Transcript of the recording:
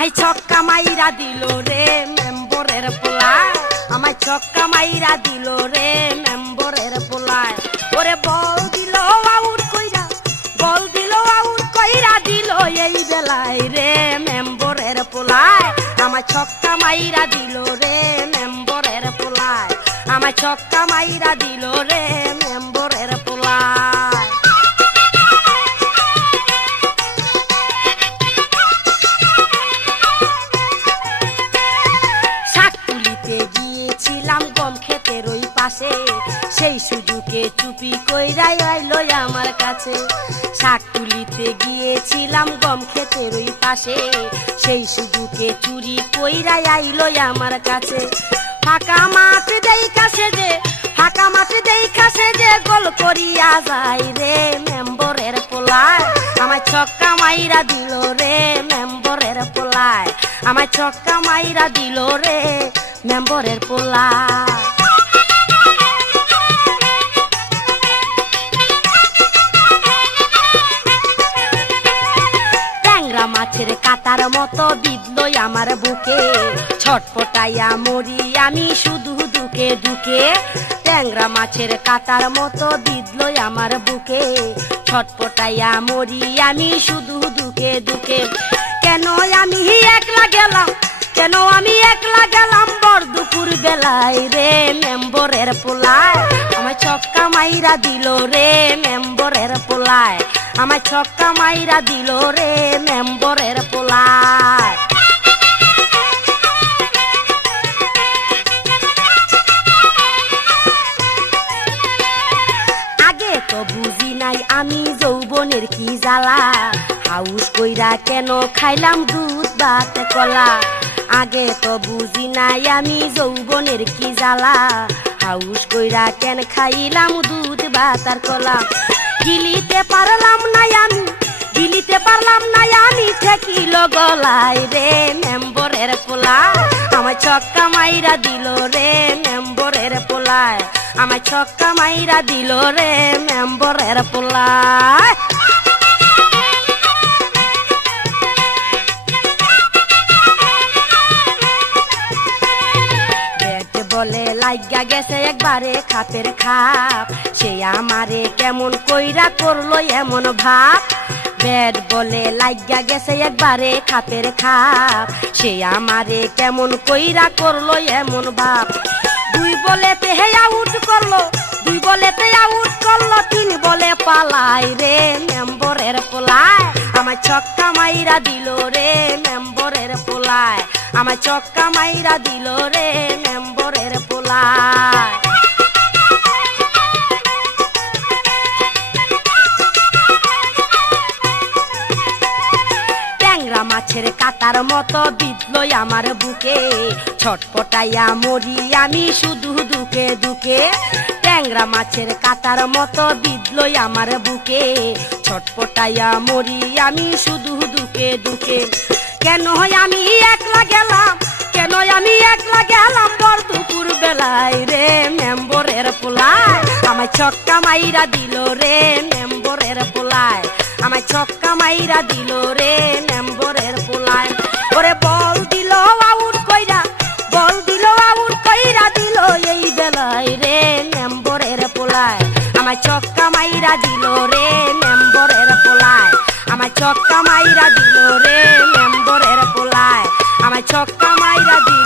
আমায় ছক্কা মাইরা দিল রে মেম্বরের পোলায়, আমায় ছক্কা মাইরা দিল রে মেম্বরের পোলায়। ওরে বল দিল আউট কইরা, বল দিল আউট কইরা দিল এই বেলায় রে মেম্বরের পোলায়, আমায় ছক্কা মাইরা দিল রে মেম্বরের পোলায়, আমায় ছক্কা মাইরা দিল রে মেম্বরের পোলায়। গিয়েছিলাম গম ক্ষেতের ওই পাশে, সেই সুযোগে চুপি কইরাই আইলো আমার কাছে। শাক তুলিতে গিয়েছিলাম গম ক্ষেতের ওই পাশে, সেই সুযোগে চুরি কইরাই আইলো আমার কাছে। ফাঁকা মাঠ দেই কাছে যে, ফাঁকা মাঠ দেই কাছে যে গোল করিয়া যায় রে মেম্বরের পোলায়, আমার ছক্কা মাইরা দিল রে মেম্বরের পোলায়, আমার ছক্কা মাইরা দিল রে মেম্বরের পোলায়। ট্যাংরা মাছের কাটার মতো বিঁধলো আমার বুকে, ছটপটাইয়া মরি আমি শুধু দুকে দুকে। ট্যাংরা মাছের কাটার মতো বিঁধলো আমার বুকে, ছটপটাইয়া মরি আমি শুধু দুকে দুকে। কেন আমি একলা গেলাম, কেন আমি একলা গেলাম বর দুপুর বেলায় রে মেম্বরের পোলায়, আমায় ছক্কা মাইরা দিল রে মেম্বরের পোলায়, আমায় ছক্কা মাইরা দিল রে মেম্বরের পোলায়। আগে তো বুঝি নাই আমি যৌবনের কি জ্বালা, হাউস কইরা কেন খাইলাম দুধ ভাত কলা। আগে তো বুঝি নাই আমি যৌবনের কি জ্বালা, হাউস কইরা কেন খাইলাম দুধ ভাত আর কলা। গিলিতে পারলাম না আমি, গিলিতে পারলাম না আমি ঠেকিল গলায় রে মেম্বরের পোলায়, আমায় ছক্কা মাইরা দিল রে মেম্বরের পোলায়, আমায় ছক্কা মাইরা দিল রে মেম্বরের পোলায়। বলে লাইগা গেছে একবারে খাপের খাপ, সে আমারে কেমন কইরা করলো এমন ভাব। ব্যাট বলে লাইগা গেছে একবারে খাপের খাপ, সে আমারে কেমন কইরা করলো এমন ভাব। দুই বলেতে হে আউট করলো, দুই বলেতে আউট করলো, তিন বলে পালাই রে মেম্বরের পোলায়, আমার ছক্কা মাইরা দিল রে মেম্বরের পোলায়, আমার ছক্কা মাইরা দিল রে মেম্বরের পোলায়। ট্যাংরা মাছের কাটার মতো বিঁধলো আমার বুকে, ছটপটাইয়া মরি আমি শুধু দুকে দুকে। ট্যাংরা মাছের কাটার মতো বিঁধলো আমার বুকে, ছটপটাইয়া মরি আমি শুধু দুকে দুকে। কেন আমি একলা গেলাম, কেন আমি একলা গেলাম বর দুপুর বেলায় রে মেম্বরের পোলায়, আমায় ছক্কা মাইরা দিল রে মেম্বরের পোলায়, আমায় ছক্কা মাইরা দিল রে মেম্বরের পোলায়। ওরে বল দিল আউট কইরা, বল দিল আউট কইরা দিল এই বেলায় রে মেম্বরের পোলায়, আমায় ছক্কা মাইরা দিল রে মেম্বরের পোলায়, আমায় ছক্কা মাইরা দিল রে মেম্বরের পোলায়, আমায় ছক্কা মাইরা দিল।